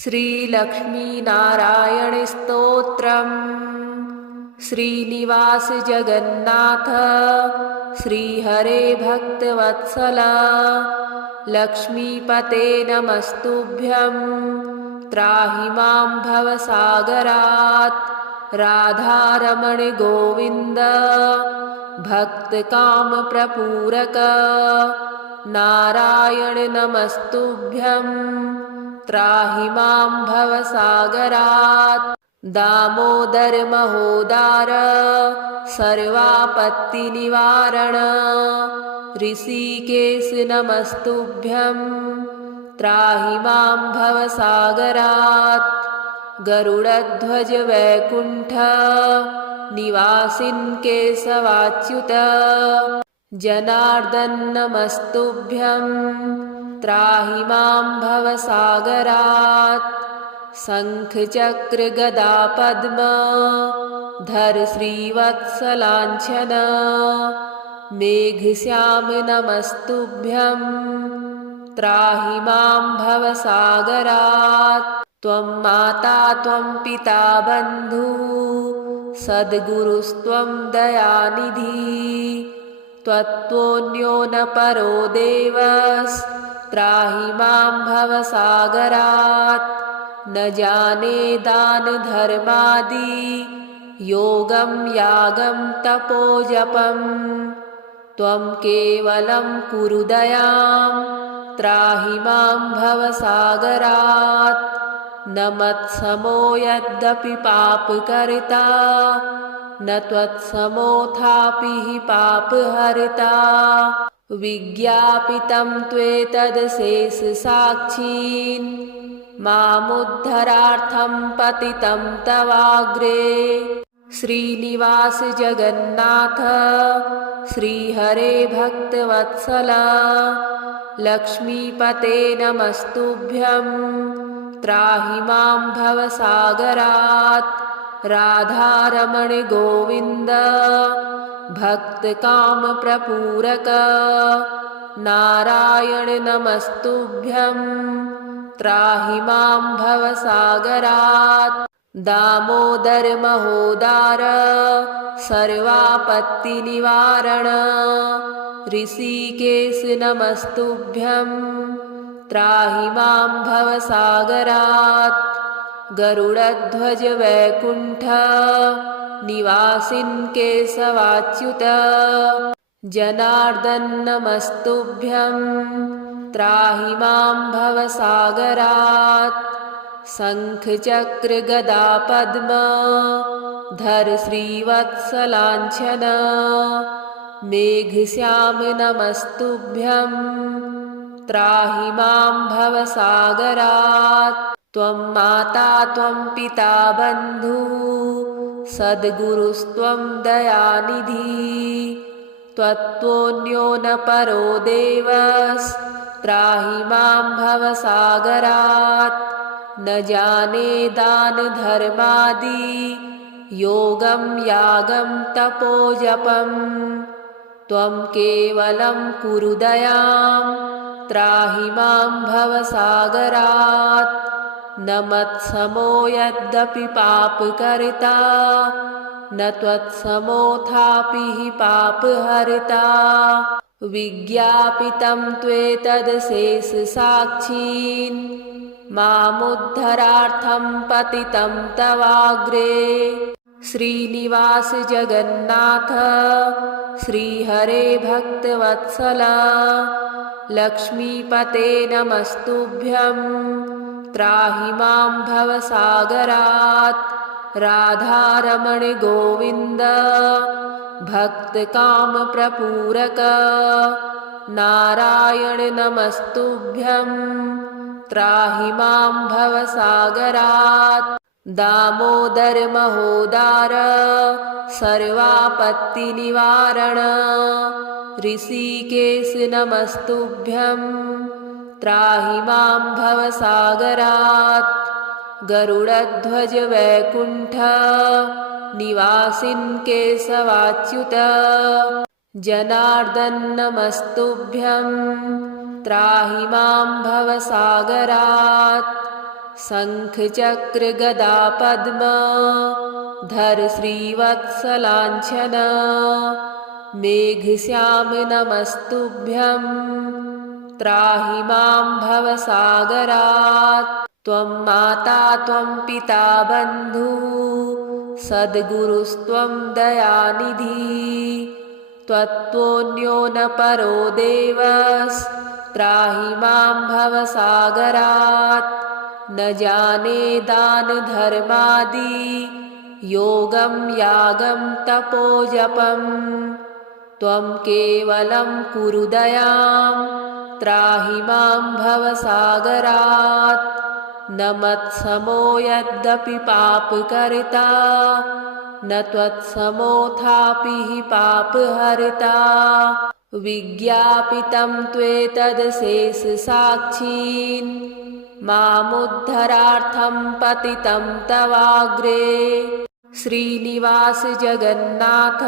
श्रीलक्ष्मीनारायणस्तोत्रम्। श्रीनिवास जगन्नाथ श्रीहरे भक्तवत्सल लक्ष्मीपते नमस्तुभ्यं। त्राहि मां भवसागरात् राधारमण गोविन्द भक्तकामप्रपूरक नारायण नमस्तुभ्यं। त्राहि मां भवसागरात्। दामोदर महोदार सर्वापत्तिनिवारण ऋषिकेश नमस्तुभ्यं। त्राहि मां भवसागरात्। गरुडध्वज वैकुण्ठ निवासिन् केशवाच्युत जनार्दन नमस्तुभ्यं। त्राहि मां भवसागरात्। शङ्खचक्र गदा पद्म धर श्रीवत्सलाञ्छन मेघश्याम नमस्तुभ्यं। त्राहि मां भवसागरात्। त्वं माता त्वं पिता बन्धु सद्गुरुस्त्वं दयानिधि त्वत्तोऽन्यो न परो देवस्त्राहि मां भवसागरात्। न जाने दान धर्मादि योगं यागं तपो जपं त्वं केवलं कुरु दयां त्राहि मां भवसागरात्। न मत्समो यद्यपि पापकर्ता न त्वत्समोऽथापि हि पापहर्ता। विज्ञापितं त्वेतदशेषसाक्षीन् मामुद्धरार्थं पतितं तवाग्रे। श्रीनिवास जगन्नाथ श्रीहरे भक्तवत्सल लक्ष्मीपते नमस्तुभ्यं। त्राहि मां भवसागरात्। राधारमण गोविन्द भक्तकामप्रपूरक नारायण नमस्तुभ्यं। त्राहि मां भवसागरात्। दामोदर महोदार सर्वापत्तिनिवारण ऋषिकेश नमस्तुभ्यं। त्राहि मां भवसागरात्। गरुडध्वज वैकुण्ठ निवासिन् केशवाच्युत जनार्दन नमस्तुभ्यं। त्राहि मां भवसागरात्। शङ्खचक्र गदा पद्म धर श्रीवत्सलाञ्छन मेघश्याम नमस्तुभ्यं। त्राहि मां भवसागरात्। त्वं माता त्वं पिता बन्धु सद्गुरुस्त्वं दयानिधि त्वत्तोऽन्यो न परो देवस्त्राहि मां भवसागरात्। न जाने दान धर्मादि योगं यागं तपो जपं त्वं केवलं कुरु दयां त्राहि मां भवसागरात्। न मत्समो यद्यपि पापकर्ता न त्वत्समोऽथापि हि पापहर्ता। विज्ञापितं त्वेतदशेषसाक्षीन् मामुद्धरार्थं पतितं तवाग्रे। श्रीनिवास जगन्नाथ श्रीहरे भक्तवत्सल लक्ष्मीपते नमस्तुभ्यं। त्राहि मां भवसागरात्। राधारमण गोविन्द भक्तकामप्रपूरक नारायण नमस्तुभ्यं। त्राहि मां भवसागरात्। दामोदर महोदार सर्वापत्तिनिवारण ऋषिकेश नमस्तुभ्यं। त्राहि मां भवसागरात्। गरुडध्वज वैकुण्ठ निवासिन् केशवाच्युत जनार्दन नमस्तुभ्यं। त्राहि मां भवसागरात्। शङ्खचक्रगदा पद्म धर श्रीवत्सलाञ्छन मेघश्याम नमस्तुभ्यं त्राहि मां भवसागरात्। त्वं माता त्वं पिता बन्धु सद्गुरुस्त्वं दयानिधि त्वत्तोऽन्यो न परो देवस्त्राहि मां भवसागरात्। न जाने दानधर्मादि योगं यागं तपोजपं त्वं केवलं कुरु दयां त्राहि मां भवसागरात्। न मत्समो यद्यपि पापकर्ता न त्वत्समोऽथापि हि पापहर्ता। विज्ञापितं त्वेतदशेषसाक्षीन् मामुद्धरार्थं पतितं तवाग्रे। श्रीनिवास जगन्नाथ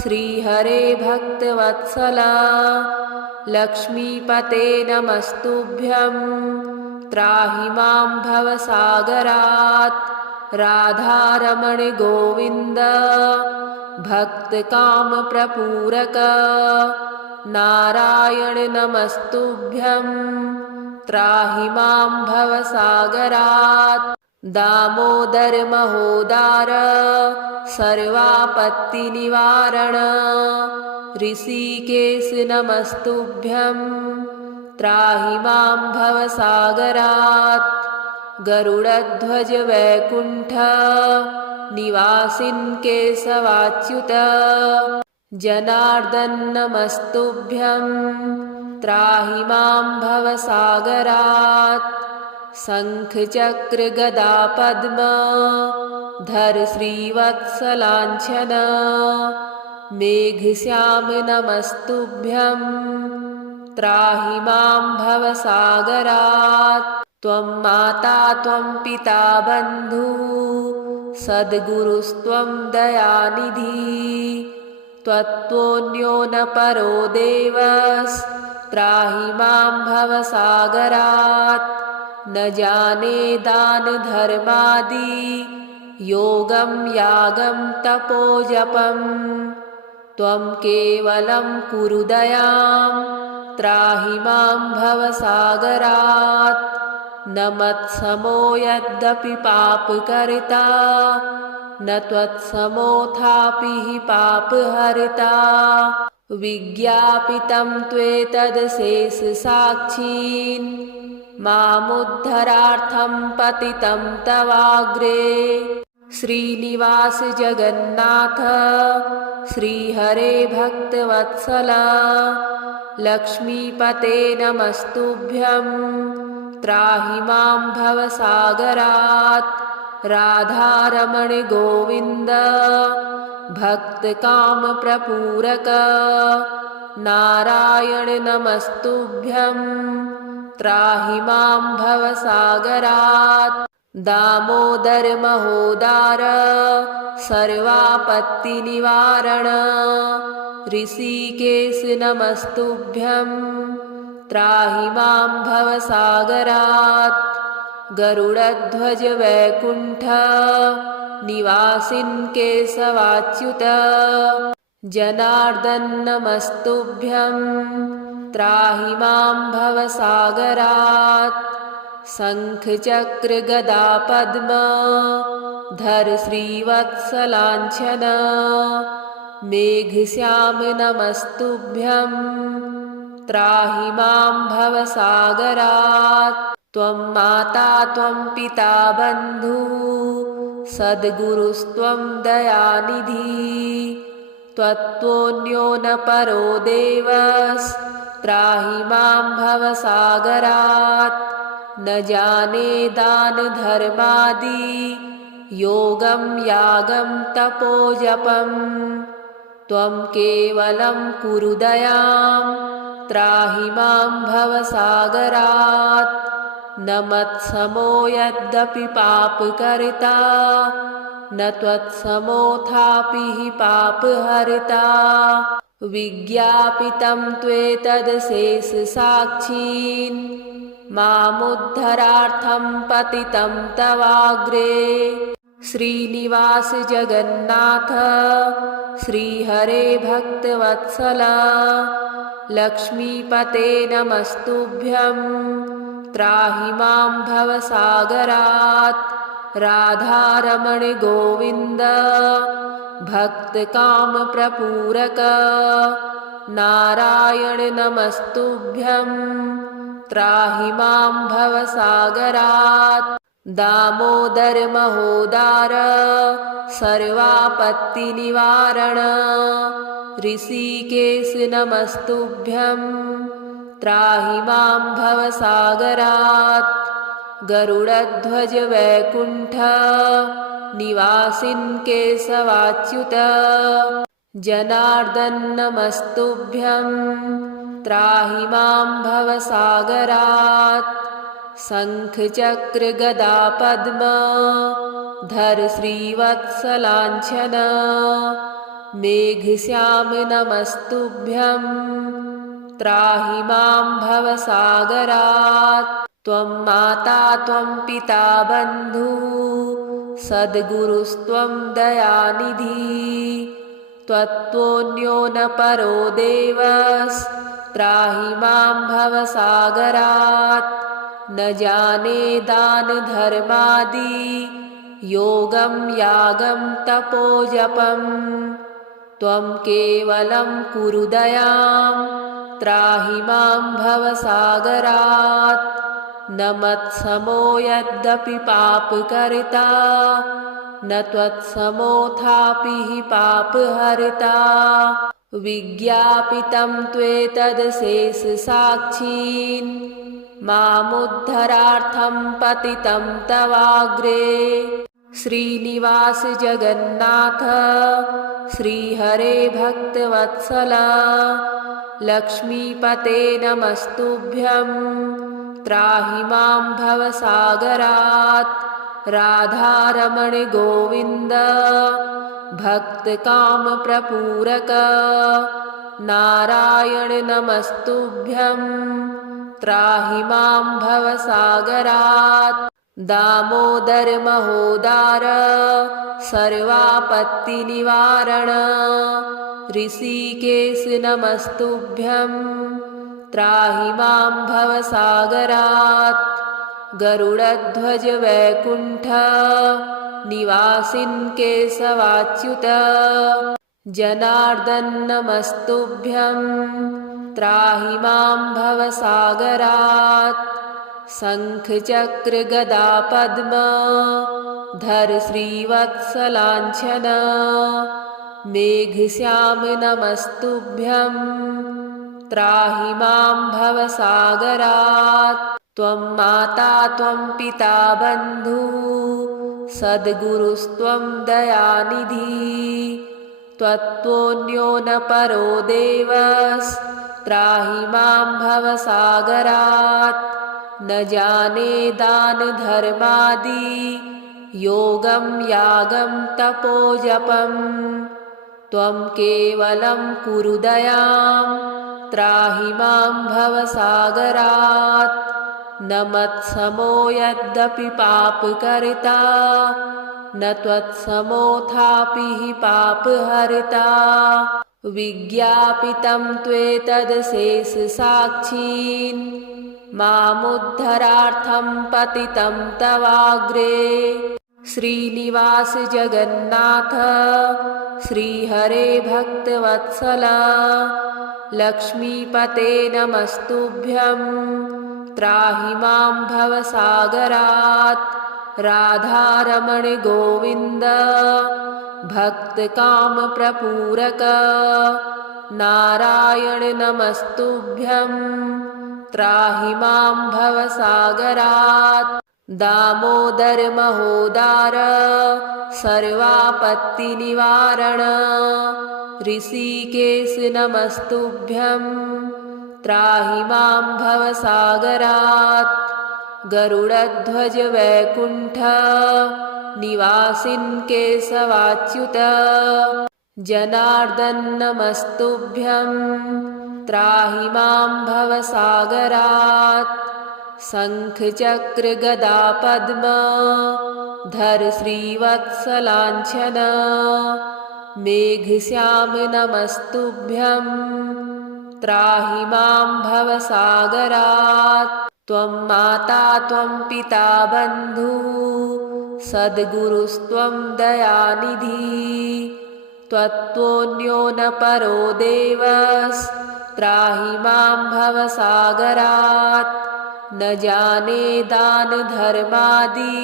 श्रीहरे भक्तवत्सला लक्ष्मीपते नमस्तुभ्यं त्राहि मां भवसागरात्। राधारमण गोविन्द भक्तकामप्रपूरक नारायण नमस्तुभ्यं त्राहि मां भवसागरात्। दामोदर महोदार सर्वापत्तिनिवारण ऋषिकेश नमस्तुभ्यं त्राहि मां भवसागरात्। गरुडध्वज वैकुण्ठ निवासिन् केशवाच्युत जनार्दन नमस्तुभ्यं त्राहि मां भवसागरात्। शङ्खचक्रगदा पद्म धर श्रीवत्सलाञ्छन मेघश्याम नमस्तुभ्यं त्राहि मां भवसागरात्। त्वं माता त्वं पिता बन्धु सद्गुरुस्त्वं दयानिधि त्वत्तोऽन्यो न परो देवस्त्राहि मां भवसागरात्। न जाने दानधर्मादि योगं यागं तपोजपं त्वं केवलं कुरु दयां त्राहि मां भवसागरात्। न मत्समो यद्यपि पापकर्ता न त्वत्समोऽथापि हि पापहर्ता। विज्ञापितं त्वेतदशेषसाक्षीन् मामुद्धरार्थं पतितं तवाग्रे। श्रीनिवास जगन्नाथ श्रीहरे भक्तवत्सला लक्ष्मीपते नमस्तुभ्यं त्राहि मां भवसागरात्। राधारमण गोविन्द भक्तकामप्रपूरक नारायण नमस्तुभ्यं त्राहि मां भवसागरात्। दामोदर महोदार सर्वापत्तिनिवारण ऋषिकेश नमस्तुभ्यं त्राहि मां भवसागरात्। गरुडध्वज वैकुण्ठ निवासिन् केशवाच्युत जनार्दन नमस्तुभ्यं त्राहि मां भवसागरात्। शङ्खचक्रगदा पद्म धर श्रीवत्सलाञ्छन मेघश्याम नमस्तुभ्यं त्राहि मां भवसागरात्। त्वं माता त्वं पिता बन्धु सद्गुरुस्त्वं दयानिधि त्वत्तोऽन्यो न परो देवस्त्राहि मां भवसागरात्। न जाने दानधर्मादि योगं यागं तपोजपं त्वं केवलं कुरु दयां त्राहि मां भवसागरात्। न मत्समो यद्यपि पापकर्ता न त्वत्समोऽथापि हि पापहर्ता। विज्ञापितं त्वेतदशेषसाक्षीन् मामुद्धरार्थं पतितं तवाग्रे। श्रीनिवास जगन्नाथ श्रीहरे भक्तवत्सल लक्ष्मीपते नमस्तुभ्यं त्राहि मां भवसागरात्। राधारमण गोविन्द भक्तकामप्रपूरक नारायण नमस्तुभ्यं त्राहि मां भवसागरात्। दामोदर महोदार सर्वापत्तिनिवारण ऋषिकेश नमस्तुभ्यं त्राहि मां भवसागरात्। गरुडध्वज वैकुण्ठ निवासिन् केशवाच्युत जनार्दन नमस्तुभ्यं त्राहि मां भवसागरात्। शङ्खचक्र गदा पद्म धर श्रीवत्सलाञ्छन मेघश्याम नमस्तुभ्यं त्राहि मां भवसागरात्। त्वं माता त्वं पिता बन्धुः सद्गुरुस्त्वं दयानिधि त्वत्तोऽन्यो न परो देवस्त्राहि मां भवसागरात्। न जाने दान धर्मादि योगं यागं तपो जपं त्वं केवलं कुरु दयां त्राहि मां भवसागरात्। न मत्समो यद्यपि पापकर्ता न त्वत्समोऽथापि हि पापहर्ता। विज्ञापितं त्वेतदशेषसाक्षीन् मामुद्धरार्थं पतितं तवाग्रे। श्रीनिवास जगन्नाथ श्रीहरे भक्तवत्सल लक्ष्मीपते नमस्तुभ्यं त्राहि मां भवसागरात्। राधारमण गोविन्द भक्तकामप्रपूरक नारायण नमस्तुभ्यं त्राहि मां भवसागरात्। दामोदर महोदार सर्वापत्तिनिवारण ऋषिकेश नमस्तुभ्यं त्राहि मां भवसागरात्। गरुडध्वज वैकुण्ठ निवासिन् केशवाच्युत जनार्दन नमस्तुभ्यं त्राहि मां भवसागरात्। शङ्खचक्र गदा पद्म धर श्रीवत्सलाञ्छन मेघश्याम नमस्तुभ्यं त्राहि मां भवसागरात्। त्वं माता त्वं पिता बन्धुः सद्गुरुस्त्वं दयानिधि त्वत्तोऽन्यो न परो देवस्त्राहि मां भवसागरात्। न जाने दान धर्मादि योगं यागं तपो जपं त्वं केवलं कुरु दयां त्राहि मां भवसागरात्। न मत्समो यद्यपि पापकर्ता न त्वत्समोऽथापि हि पापहर्ता। विज्ञापितं त्वेतदशेषसाक्षीन् मामुद्धरार्थं पतितं तवाग्रे। श्रीनिवास जगन्नाथ श्रीहरे भक्तवत्सल लक्ष्मीपते नमस्तुभ्यं त्राहि मां भवसागरात्। राधारमण गोविन्द भक्तकामप्रपूरक नारायण नमस्तुभ्यं त्राहि मां भवसागरात्। दामोदर महोदार सर्वापत्तिनिवारण ऋषिकेश नमस्तुभ्यं त्राहि मां भवसागरात्। गरुडध्वज वैकुण्ठ निवासिन् केशवाच्युत जनार्दन नमस्तुभ्यं त्राहि मां भवसागरात्। शङ्खचक्रगदा पद्म धर श्रीवत्सलाञ्छन मेघश्याम नमस्तुभ्यं त्राहि मां भवसागरात्। त्वं माता त्वं पिता बन्धुः सद्गुरुस्त्वं दयानिधि त्वत्तोऽन्यो न परो देवस्त्राहि मां भवसागरात्। न जाने दानधर्मादि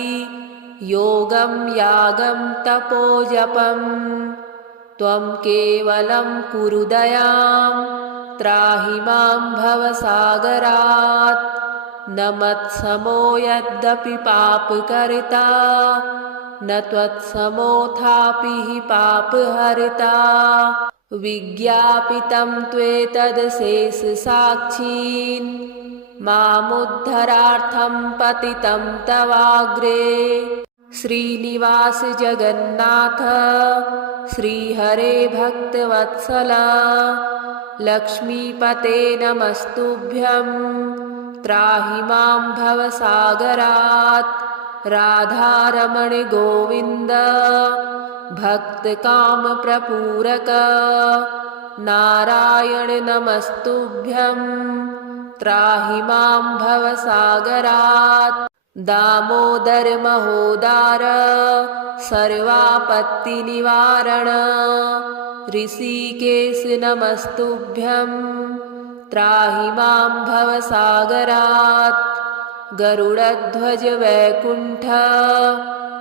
योगं यागं तपो जपं त्वं केवलं कुरु दयां त्राहि मां भवसागरात्। न मत्समो यद्यपि पापकर्ता न त्वत्समोऽथापि हि पापहर्ता। विज्ञापितं त्वेतदशेषसाक्षीन् मामुद्धरार्थं पतितं तवाग्रे। श्रीनिवास जगन्नाथ श्रीहरे भक्तवत्सला लक्ष्मीपते नमस्तुभ्यं त्राहि मां भवसागरात्। राधारमण गोविन्द भक्तकामप्रपूरक नारायण नमस्तुभ्यं त्राहि मां भवसागरात्। दामोदर महोदार सर्वापत्तिनिवारण ऋषिकेश नमस्तुभ्यं त्राहि मां भवसागरात्। गरुडध्वज वैकुण्ठ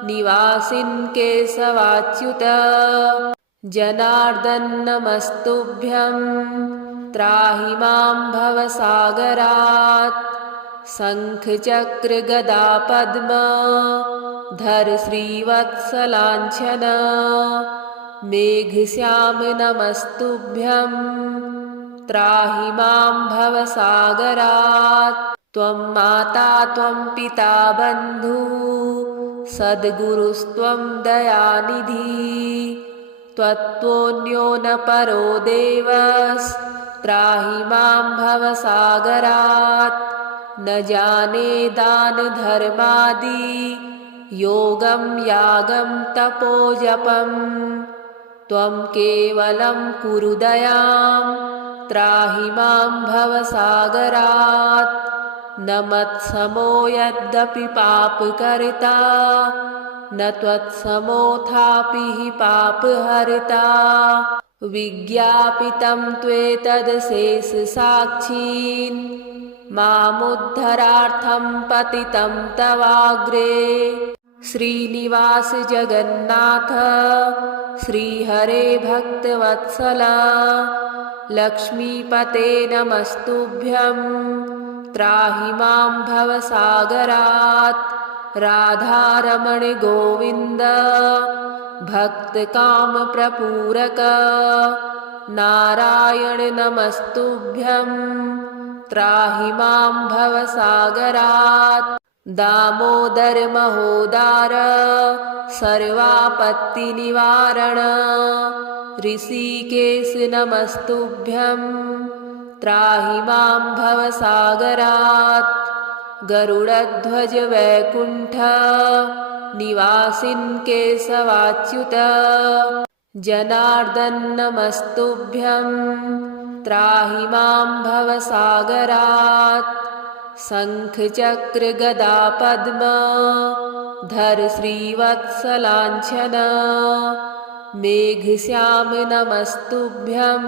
निवासिन् केशवाच्युत जनार्दन नमस्तुभ्यं त्राहि मां भवसागरात्। शङ्खचक्रगदा पद्म धर श्रीवत्सलाञ्छन मेघश्याम नमस्तुभ्यं त्राहि मां भवसागरात्। त्वं माता त्वं पिता बन्धुः सद्गुरुस्त्वं दयानिधि त्वत्तोऽन्यो न परो देवस्त्राहि मां भवसागरात्। न जाने दानधर्मादि योगं यागं तपो जपं त्वं केवलं कुरु दयां त्राहि मां भवसागरात्। न मत्समो यद्यपि पापकर्ता न त्वत्समोऽथापि हि पापहर्ता। विज्ञापितं त्वेतदशेषसाक्षीन् मामुद्धरार्थं पतितं तवाग्रे। श्रीनिवास जगन्नाथ श्रीहरे भक्तवत्सला लक्ष्मीपते नमस्तुभ्यं त्राहि मां भवसागरात्। राधारमण गोविन्द भक्तकामप्रपूरक नारायण नमस्तुभ्यं त्राहि मां भवसागरात्। दामोदर महोदार सर्वापत्तिनिवारण ऋषिकेश नमस्तुभ्यं त्राहि मां भवसागरात्। गरुडध्वज वैकुण्ठ निवासिन् केशवाच्युत जनार्दन नमस्तुभ्यं त्राहि मां भवसागरात्। शङ्खचक्रगदा पद्म धर श्रीवत्सलाञ्छन मेघश्याम नमस्तुभ्यं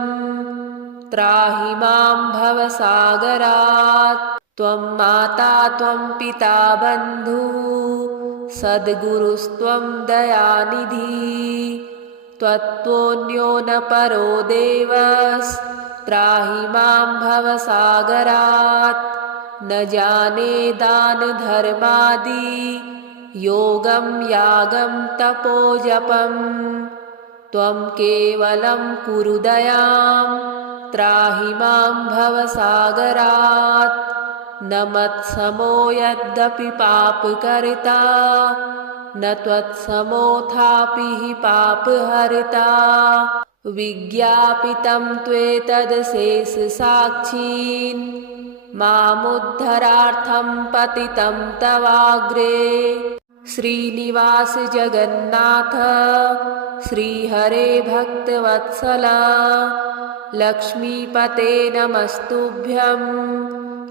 त्राहि मां भवसागरात्। त्वं माता त्वं पिता बन्धुः सद्गुरुस्त्वं दयानिधि त्वत्तोऽन्यो न परो देवस्त्राहि मां भवसागरात्। न जाने दानधर्मादि योगं यागं तपो जपं त्वं केवलं कुरु दयां त्राहि मां भवसागरात्। न मत्समो यद्यपि पापकर्ता न त्वत्समोऽथापि हि पापहर्ता। विज्ञापितं त्वेतदशेषसाक्षीन् मामुद्धरार्थं पतितं तवाग्रे। श्रीनिवास जगन्नाथ श्रीहरे भक्तवत्सल लक्ष्मीपते नमस्तुभ्यं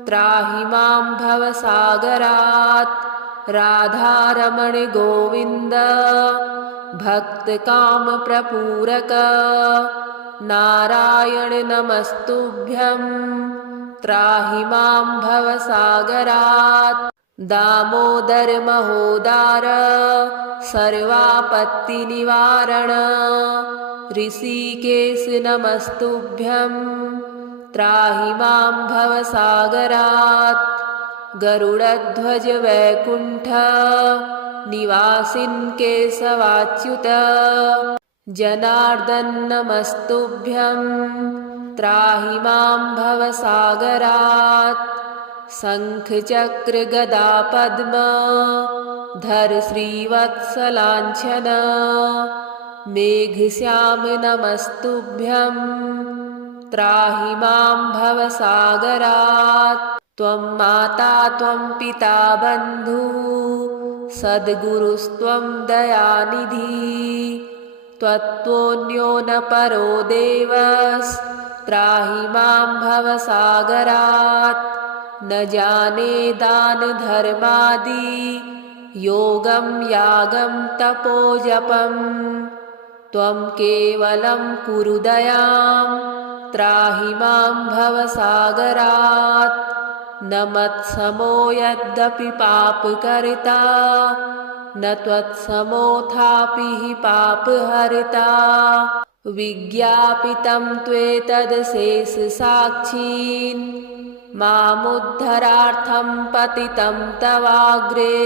त्राहि मां भवसागरात्। राधारमण गोविन्द भक्तकामप्रपूरक नारायण नमस्तुभ्यं त्राहि मां भवसागरात्। दामोदर महोदार सर्वापत्तिनिवारण ऋषिकेश नमस्तुभ्यं त्राहि मां भवसागरात्। गरुडध्वज वैकुण्ठ निवासिन् केशवाच्युत जनार्दन नमस्तुभ्यं त्राहि मां भवसागरात्। शङ्खचक्र गदा पद्म धर श्रीवत्सलाञ्छन मेघश्याम नमस्तुभ्यं त्राहि मां भवसागरात्। त्वं माता त्वं पिता बन्धुः सद्गुरुस्त्वं दयानिधि त्वत्तोऽन्यो न परो देवस्त्राहि मां भवसागरात्। न जाने दान धर्मादि योगं यागं तपोजपं त्वं केवलं कुरु दयां त्राहि मां भवसागरात्। न मत्समो यद्यपि पापकर्ता न त्वत्समोऽथापि हि पापहर्ता। विज्ञापितं त्वेतदशेषसाक्षीन् मामुद्धरार्थं पतितं तवाग्रे।